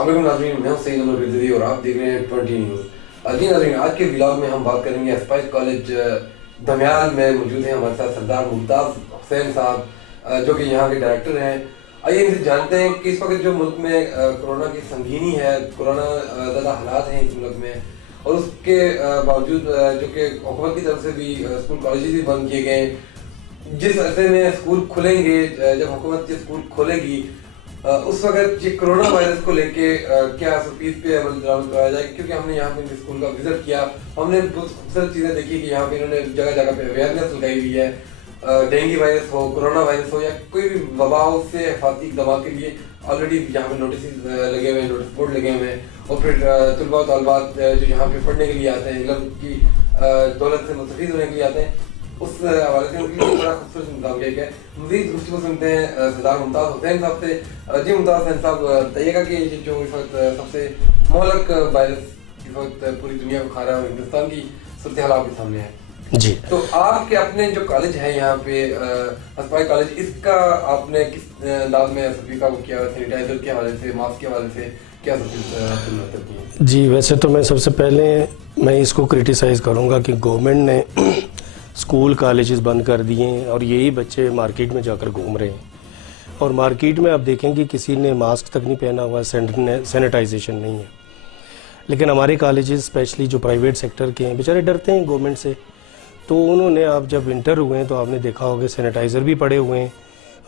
अस्सलाम वालेकुम नाज़रीन, मैं हूं सईद उमर बिरदरी और आप देख रहे हैं 20 न्यूज़। जी नाज़रीन, आज के व्लॉग में हम बात करेंगे स्पाइस कॉलेज दमियाल में मौजूद हैं हमारे साथ सरदार मुमताज़ हुसैन साहब जो कि यहाँ के डायरेक्टर हैं। आइए इनसे जानते हैं कि इस वक्त जो मुल्क में कोरोना की संगीनी है, कोरोना ज़्यादा हालात हैं इस मुल्क में, और उसके बावजूद जो कि हुकूमत की तरफ से भी स्कूल कॉलेज भी बंद किए गए। जिस अरसे में स्कूल खुलेंगे, जब हुकूमत के स्कूल खोलेगी उस वक्त ये कोरोना वायरस को लेके क्या SOPs पे अमल दरामद कराया जाए, क्योंकि हमने यहाँ पे स्कूल का विजिट किया, हमने बहुत खूबसूरत चीज़ें देखी कि यहाँ पे इन्होंने जगह जगह पे अवेयरनेस लगाई हुई है। डेंगू वायरस हो, कोरोना वायरस हो या कोई भी वबा से हिफाजती इक़दाम के लिए ऑलरेडी यहाँ पे नोटिस लगे हुए हैं, नोटिस बोर्ड लगे हुए हैं। और फिर तलबा तलबात जो यहाँ पे पढ़ने के लिए आते हैं, इल्म की दौलत से मुस्तफ़ीद होने के लिए आते हैं, उस हवाले से उनके लिए बड़ा खूबसूरत इंतजाम किया गया है। मज़ीद गुफ्तगू सुनते हैं सरदार मुमताज़ हुसैन साहब से। जी मुमताज़ हुसैन साहब, बताइएगा कि जो इस वक्त सबसे मोहलक वायरस इस वक्त पूरी दुनिया को खा रहा है और हिंदुस्तान की सूरत हाल आपके सामने है जी, तो आपके अपने जो कॉलेज है यहाँ पे स्पाइस कॉलेज, इसका आपने किस अंदाज में SOP का वो किया, सैनिटाइजर के हवाले से, मास्क के हवाले से क्या SOP? जी वैसे तो मैं सबसे पहले मैं इसको क्रिटिसाइज़ करूँगा कि गवर्नमेंट ने स्कूल कॉलेजेस बंद कर दिए हैं और यही बच्चे मार्केट में जाकर घूम रहे हैं। और मार्केट में आप देखेंगे किसी ने मास्क तक नहीं पहना हुआ, सैनिटाइजेशन नहीं है। लेकिन हमारे कॉलेजेस स्पेशली जो प्राइवेट सेक्टर के हैं बेचारे डरते हैं गवर्नमेंट से, तो उन्होंने आप जब इंटर हुए हैं तो आपने देखा होगा सैनिटाइज़र भी पड़े हुए हैं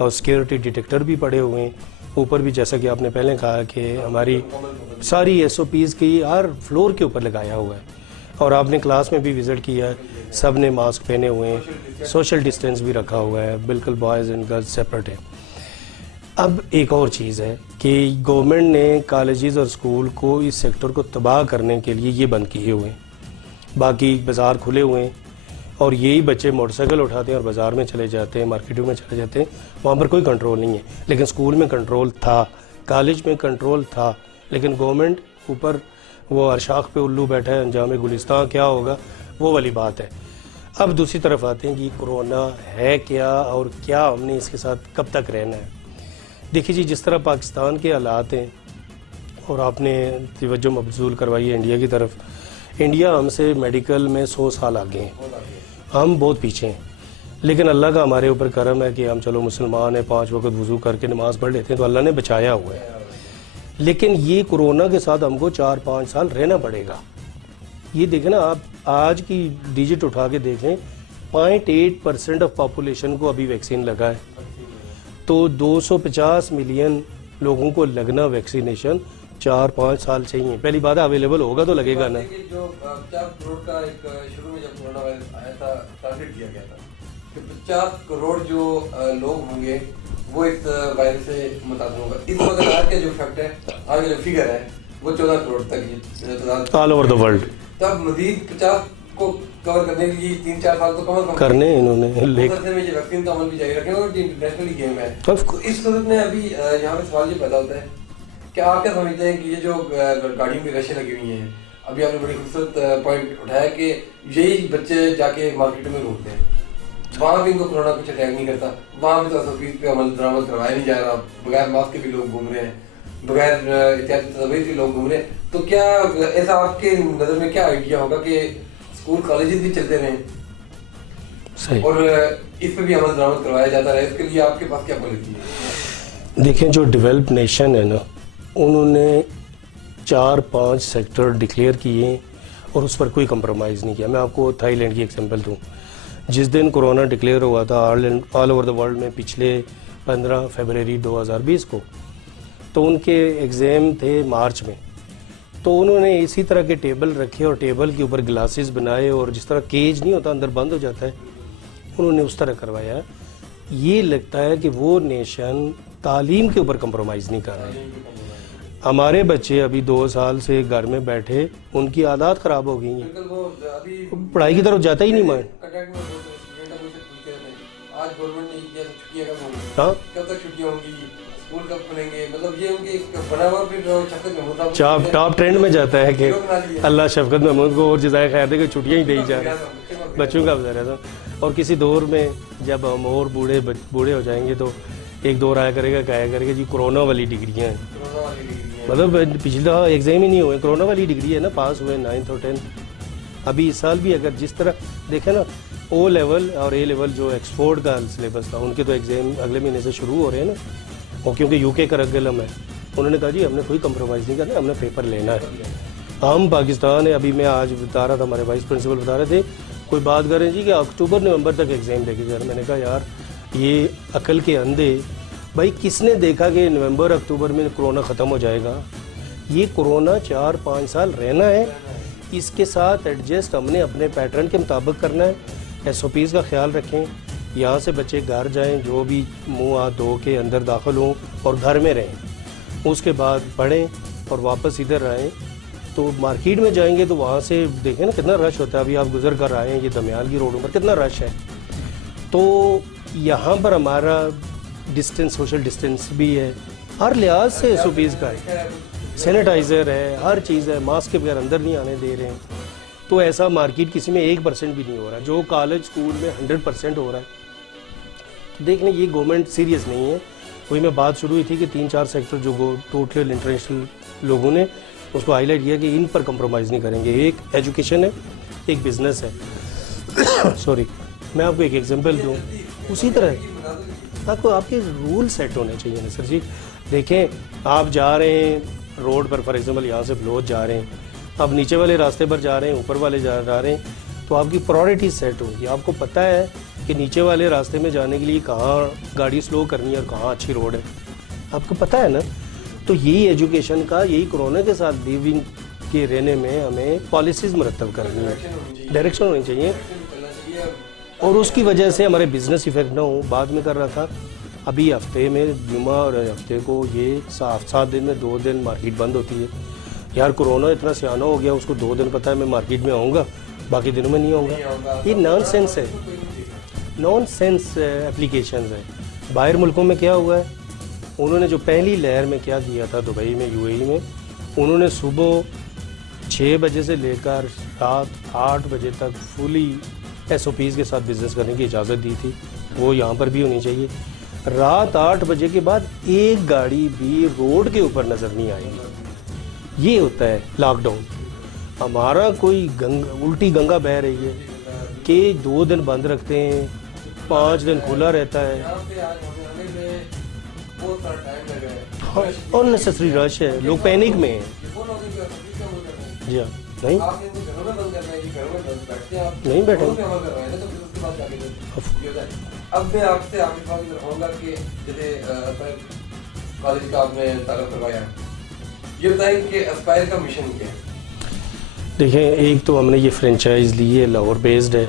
और सिक्योरिटी डिटेक्टर भी पड़े हुए हैं। ऊपर भी जैसा कि आपने पहले कहा कि हमारी सारी SOPs की हर फ्लोर के ऊपर लगाया हुआ है। और आपने क्लास में भी विज़िट किया है, सब ने मास्क पहने हुए हैं, सोशल डिस्टेंस भी रखा हुआ है, बिल्कुल बॉयज़ एंड गर्ल्स सेपरेट है। अब एक और चीज़ है कि गवर्नमेंट ने कॉलेजेस और स्कूल को इस सेक्टर को तबाह करने के लिए ये बंद किए हुए हैं। बाकी बाज़ार खुले हुए हैं और यही बच्चे मोटरसाइकिल उठाते हैं और बाज़ार में चले जाते हैं, मार्केटों में चले जाते हैं, वहाँ पर कोई कंट्रोल नहीं है। लेकिन स्कूल में कंट्रोल था, कॉलेज में कंट्रोल था, लेकिन गवर्नमेंट ऊपर वो अरशाख पे उल्लू बैठा है, अंजाम गुलिस्तान क्या होगा वो वाली बात है। अब दूसरी तरफ आते हैं कि कोरोना है क्या और क्या हमने इसके साथ कब तक रहना है। देखिए जी, जिस तरह पाकिस्तान के हालात हैं और आपने तवज्जो मबज़ूल करवाई है इंडिया की तरफ, इंडिया हमसे मेडिकल में 100 साल आगे हैं, हम बहुत पीछे हैं। लेकिन अल्लाह का हमारे ऊपर करम है कि हम चलो मुसलमान हैं, 5 वक्त वज़ू करके नमाज़ पढ़ लेते हैं, तो अल्लाह ने बचाया हुआ है। लेकिन ये कोरोना के साथ हमको 4-5 साल रहना पड़ेगा। ये देखें ना, आप आज की डिजिट उठा के देखें, 0.8% ऑफ पॉपुलेशन को अभी वैक्सीन लगा है, तो 250 मिलियन लोगों को लगना वैक्सीनेशन 4-5 साल चाहिए। पहली बात है अवेलेबल होगा तो लगेगा ना। जो 50 करोड़ का एक शुरू में जब कोरोना वायरस आया था टारगेट किया गया था कि 50 करोड़ जो लोग होंगे वो इस वायरस से मुतासर होगा। इस वक्त आज के जो फैक्ट है, आज जो फिगर है वो 14 करोड़ तक ऑल ओवर द वर्ल्ड। तब मजीद 50 को कवर करने के लिए 3-4 साल तो कम करने इन्होंने में ये वैक्सीन का अमल भी जारी रखेंगे और इंटरनेशनली गेम है। तो इस सूरत में अभी यहाँ पे सवाल ये पैदा होता है कि आप क्या समझते हैं कि ये जो गाड़ियों की रशें लगी हुई हैं, अभी आपने बड़ी खूबसूरत पॉइंट उठाया कि यही बच्चे जाके मार्केट में घूमते हैं, वहाँ भी इनको कोरोना कुछ अटैक नहीं करता, वहाँ भी तो SOPs पे अमल दरामद करवाया नहीं जा रहा, बगैर मास्क के भी लोग घूम रहे हैं, बगैर एहतियाती तदबीर के लोग घूम रहे हैं। तो क्या ऐसा आपके नज़र में क्या आइडिया होगा कि स्कूल कॉलेजेस भी चलते रहें सही और इस पे भी अमल दरामद करवाया जाता रहे? इसके लिए आपके पास क्या पॉलिसी है? देखें, जो डेवलप नेशन है ना, उन्होंने 4-5 सेक्टर डिक्लेयर किए और उस पर कोई कंप्रोमाइज़ नहीं किया। मैं आपको थाईलैंड की एग्जांपल दूं। जिस दिन कोरोना डिक्लेयर हुआ था ऑल ओवर द वर्ल्ड में पिछले 15 फरवरी 2020 को, तो उनके एग्ज़ाम थे मार्च में, तो उन्होंने इसी तरह के टेबल रखे और टेबल के ऊपर ग्लासेस बनाए और जिस तरह केज नहीं होता अंदर बंद हो जाता है, उन्होंने उस तरह करवाया। ये लगता है कि वो नेशन तालीम के ऊपर कंप्रोमाइज़ नहीं कर रहे। हमारे बच्चे अभी 2 साल से घर में बैठे, उनकी आदत ख़राब हो गई हैं, पढ़ाई की तरफ जाता ही नहीं मन। हाँ, टॉप ट्रेंड में जाता है कि अल्लाह शफकत महमूद को और जज़ाए खैर दे कि छुट्टियाँ ही दी जा रही हैं बच्चों का गुजारा था। और किसी दौर में जब हम और बूढ़े हो जाएंगे तो एक दौर आया करेगा, कहा करेगा जी कोरोना वाली डिग्रियाँ हैं। की डिग्री है। मतलब पिछला एग्जाम ही नहीं हुए, कोरोना वाली डिग्री है ना, पास हुए 9th और 10th। अभी इस साल भी अगर जिस तरह देखें ना, ओ लेवल और ए लेवल जो एक्सपोर्ट का सिलेबस था, उनके तो एग्जाम अगले महीने से शुरू हो रहे हैं ना। और क्योंकि यूके करगलम है, उन्होंने कहा जी हमने कोई कंप्रोमाइज़ नहीं करना, हमने पेपर लेना है। हम पाकिस्तान है, अभी मैं आज बता रहा था, हमारे वाइस प्रिंसिपल बता रहे थे, कोई बात कर रहे हैं जी कि अक्टूबर नवंबर तक एग्ज़ाम लेके जा रहे। मैंने कहा यार ये अकल के अंधे, भाई किसने देखा कि नवंबर अक्टूबर में कोरोना ख़त्म हो जाएगा? ये कोरोना 4-5 साल रहना है, इसके साथ एडजस्ट हमने अपने पैटर्न के मुताबिक करना है। SOPs का ख्याल रखें, यहाँ से बच्चे घर जाएं, जो भी मुंह हाथ धो के अंदर दाखिल हों और घर में रहें, उसके बाद पढ़ें और वापस इधर आएँ। तो मार्केट में जाएंगे तो वहाँ से देखें ना कितना रश होता है। अभी आप गुजर कर आए हैं, ये दमियाल की रोडों पर कितना रश है। तो यहाँ पर हमारा डिस्टेंस, सोशल डिस्टेंस भी है, हर लिहाज से SOPs का है, सैनिटाइज़र है, हर चीज़ है, मास्क के बगैर अंदर नहीं आने दे रहे हैं। तो ऐसा मार्केट किसी में 1% भी नहीं हो रहा, जो कॉलेज स्कूल में 100% हो रहा है। तो देख लें ये गवर्नमेंट सीरियस नहीं है। वही मैं बात शुरू हुई थी कि 3-4 सेक्टर जो टोटल इंटरनेशनल लोगों ने उसको हाईलाइट किया कि इन पर कंप्रोमाइज़ नहीं करेंगे। एक एजुकेशन है, एक बिज़नेस है। सॉरी, मैं आपको एक एग्जांपल दूं, उसी तरह आपको आपके रूल सेट होने चाहिए ना सर जी। देखें आप जा रहे हैं रोड पर, फॉर एग्जांपल यहाँ से बलोच जा रहे हैं, आप नीचे वाले रास्ते पर जा रहे हैं, ऊपर वाले जा रहे हैं, तो आपकी प्रायोरिटी सेट होगी। आपको पता है कि नीचे वाले रास्ते में जाने के लिए कहाँ गाड़ी स्लो करनी है और कहाँ अच्छी रोड है, आपको पता है ना। तो यही एजुकेशन का, यही कोरोना के साथ लिविंग के रहने में हमें पॉलिसीज़ मुरतब करनी है, डायरेक्शन होनी चाहिए, और उसकी वजह से हमारे बिजनेस इफेक्ट ना हो। बाद में कर रहा था, अभी हफ्ते में जुमा और हफ्ते को ये 7 दिन में 2 दिन मार्केट बंद होती है। यार कोरोना इतना सियाना हो गया, उसको 2 दिन पता है मैं मार्केट में आऊँगा, बाकी दिनों में नहीं आऊँगा। ये नॉनसेंस है, नॉनसेंस एप्लीकेशन है। बाहर मुल्कों में क्या हुआ है, उन्होंने जो पहली लहर में क्या किया था दुबई में, UAE में, उन्होंने सुबह 6 बजे से लेकर रात 8 बजे तक फुली SOPs के साथ बिज़नेस करने की इजाज़त दी थी। वो यहाँ पर भी होनी चाहिए। रात 8 बजे के बाद एक गाड़ी भी रोड के ऊपर नज़र नहीं आएगी। ये होता है लॉकडाउन। हमारा कोई उल्टी गंगा बह रही है कि 2 दिन बंद रखते हैं, 5 दिन खुला रहता है। अननेसेसरी रश है, लोग पैनिक में हैं। जी हाँ, नहीं नहीं बैठे। अब मैं आपसे आगे रहूँगा कि जैसे कॉलेज का आपने ताल्लुक करवाया, ये बताएं कि एस्पायर का मिशन क्या है? देखें, एक तो हमने ये फ्रेंचाइज ली है, लाहौर बेस्ड है,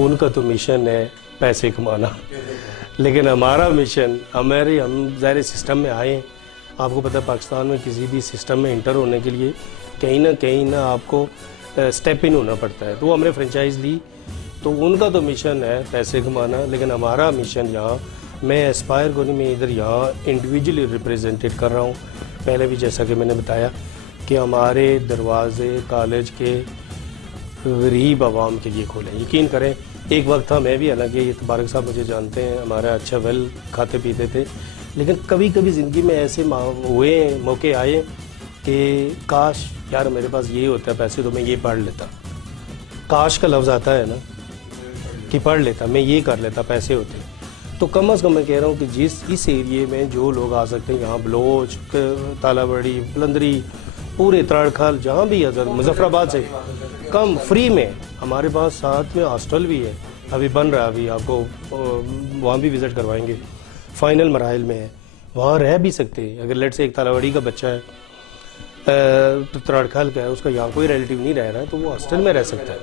उनका तो मिशन है पैसे कमाना, लेकिन हमारा मिशन, हम ज़ाहिर सिस्टम में आए हैं। आपको पता है पाकिस्तान में किसी भी सिस्टम में इंटर होने के लिए कहीं ना आपको स्टेप इन होना पड़ता है। तो हमने फ्रेंचाइज ली, तो उनका तो मिशन है पैसे कमाना, लेकिन हमारा मिशन यहाँ, मैं एस्पायर को नहीं, मैं इधर यहाँ इंडिविजुअली रिप्रेजेंटेड कर रहा हूँ। पहले भी जैसा कि मैंने बताया कि हमारे दरवाजे कॉलेज के गरीब आवाम के लिए खोलें। यकीन करें, एक वक्त था, मैं भी, हालांकि ये तबारक साहब मुझे जानते हैं, हमारा अच्छा वेल खाते पीते थे, लेकिन कभी कभी ज़िंदगी में ऐसे मौके आए कि काश यार मेरे पास ये होता है पैसे तो मैं ये पढ़ लेता। काश का लफ्ज़ आता है ना कि पढ़ लेता, मैं ये कर लेता, पैसे होते। तो कम अज़ कम मैं कह रहा हूँ कि जिस इस एरिए में जो लोग आ सकते हैं, यहाँ बलोच, तालाबड़ी, बुलंदरी, पूरे त्राड़खाल, जहाँ भी अगर मुजफ्फराबाद से कम फ्री में, हमारे पास साथ में हॉस्टल भी है, अभी बन रहा है, अभी आपको वहाँ भी विज़िट करवाएंगे, फाइनल मराहल में है, वहाँ रह भी सकते हैं। अगर लेट से एक तालाबड़ी का बच्चा है, त्राड़खाल का है, उसका यहाँ कोई रिलेटिव नहीं रह रहा है, तो वो हॉस्टल में रह सकता है।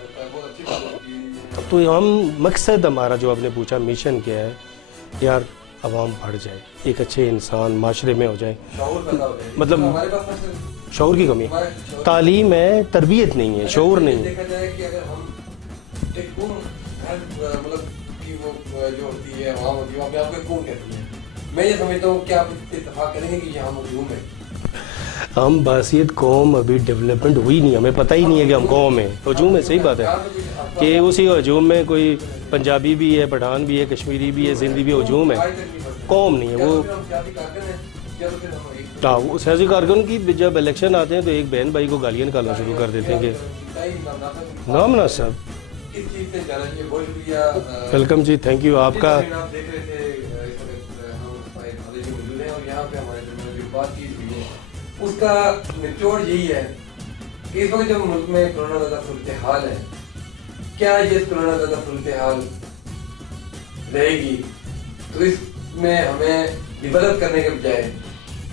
तो हम मकसद हमारा जो आपने पूछा मिशन क्या है, यार अवाम पढ़ जाए, एक अच्छे इंसान माशरे में हो जाए। मतलब शऊर की कमी है, तालीम है, तरबियत नहीं है, शऊर नहीं है। देखा जाए कि अगर हम एक कौम मतलब कि वो जो होती है वहाँ होती है, वहाँ पे आपको कौन कहती है, मैं ये समझता हूँ कि आप इत्तेफाक करेंगे कि यहाँ हजूम है। हम बासियत कौम अभी डेवलपमेंट हुई नहीं, हमें पता ही नहीं है कि हम कौम है, हजूम है। सही बात है कि उसी हजूम में कोई पंजाबी भी है, पठान भी है, कश्मीरी भी है, सिंधी भी, हजूम है, कौम नहीं है वो। सियासी कारकुन की जब इलेक्शन आते हैं तो एक बहन भाई को गालियाँ निकालना शुरू कर देते हैं कि नाम ना सब। इस चीज से जाना चाहिए। बहुत शुक्रिया। वेलकम जी, थैंक यू आपका। आप देख रहे थे इस वक्त हम हमारे कॉलेज में मौजूद हैं और यहाँ पे हमारे दरमियान जो बातचीत हुई है उसका निचोड़ यही है कि इस वक्त जब मुल्क में कोरोना ज़्यादा सूरत हाल है, क्या ये कोरोना ज़्यादा सूरत हाल रहेगी तो इसमें हमें डिवेलप करने के बजाय,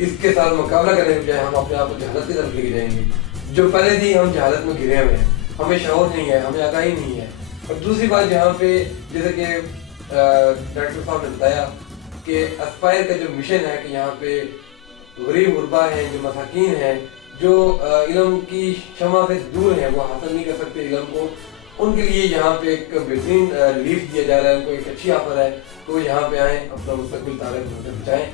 इसके साथ मुकाबला करने के बजाय हम अपने आप को जहालत की तरफ लेके जाएंगे। जो पहले थी हम जहालत में घिरे हुए हैं, हमें शऊर नहीं है, हमें आगाही नहीं है। और दूसरी बात यहाँ पे जैसे कि डॉक्टर साहब ने बताया कि एस्पायर का जो मिशन है कि यहाँ पे गरीब गुरबा हैं, जो मसाकीन हैं, जो इल्म की शमा से दूर हैं, वो हासिल नहीं कर सकते इल्म को, उनके लिए यहाँ पे एक बेहतरीन रिलीफ दिया जा रहा है। उनको एक अच्छी ऑफर है तो यहाँ पे आएँ, अपना मुस्तकबिल तारीख बचाएँ,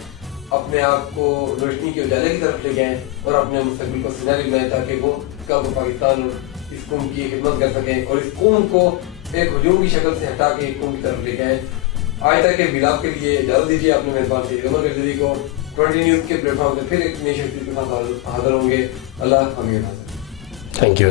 अपने आप को रोशनी के उजाले की तरफ ले जाएँ और अपने मुस्तकबिल को सिनारी बनाएं ताकि वो कब पाकिस्तान इस कौम की खिदमत कर सकें और इस कौम को एक हजूम की शक्ल से हटा के एक कौम की तरफ ले जाएँ। आज तक के मिलाप के लिए इजाज़त दीजिए। अपने मेहरबान से उमर गजरी को 20 न्यूज़ के प्लेटफॉर्म से फिर एक नई शख्सियत के साथ हाजिर होंगे। अल्लाह हमें। Thank you.